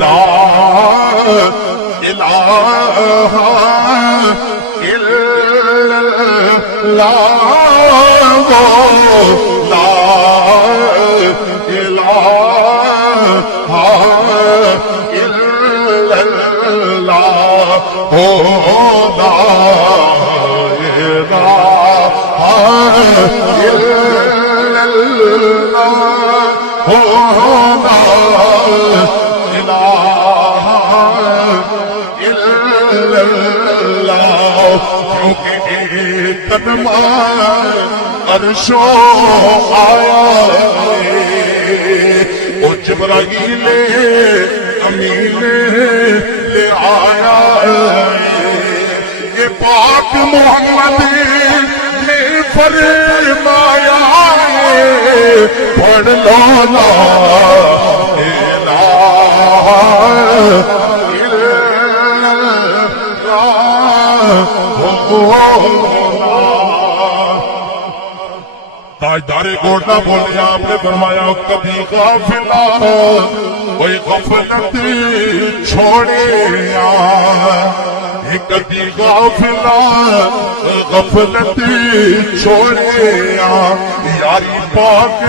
لا الہ الا اللہ لا الہ الا اللہ لا الہ الا اللہ قدم عرش آیا او جبرائیل امین لے آیا یہ پاک محمد نے فرمایا پڑھ لو لا الہ تاجدار گوڑا بولے آپ نے فرمایا کبھی غافلہ کوئی غفلت چھوڑے کبھی غافلہ غفلت چھوڑے یاری پاک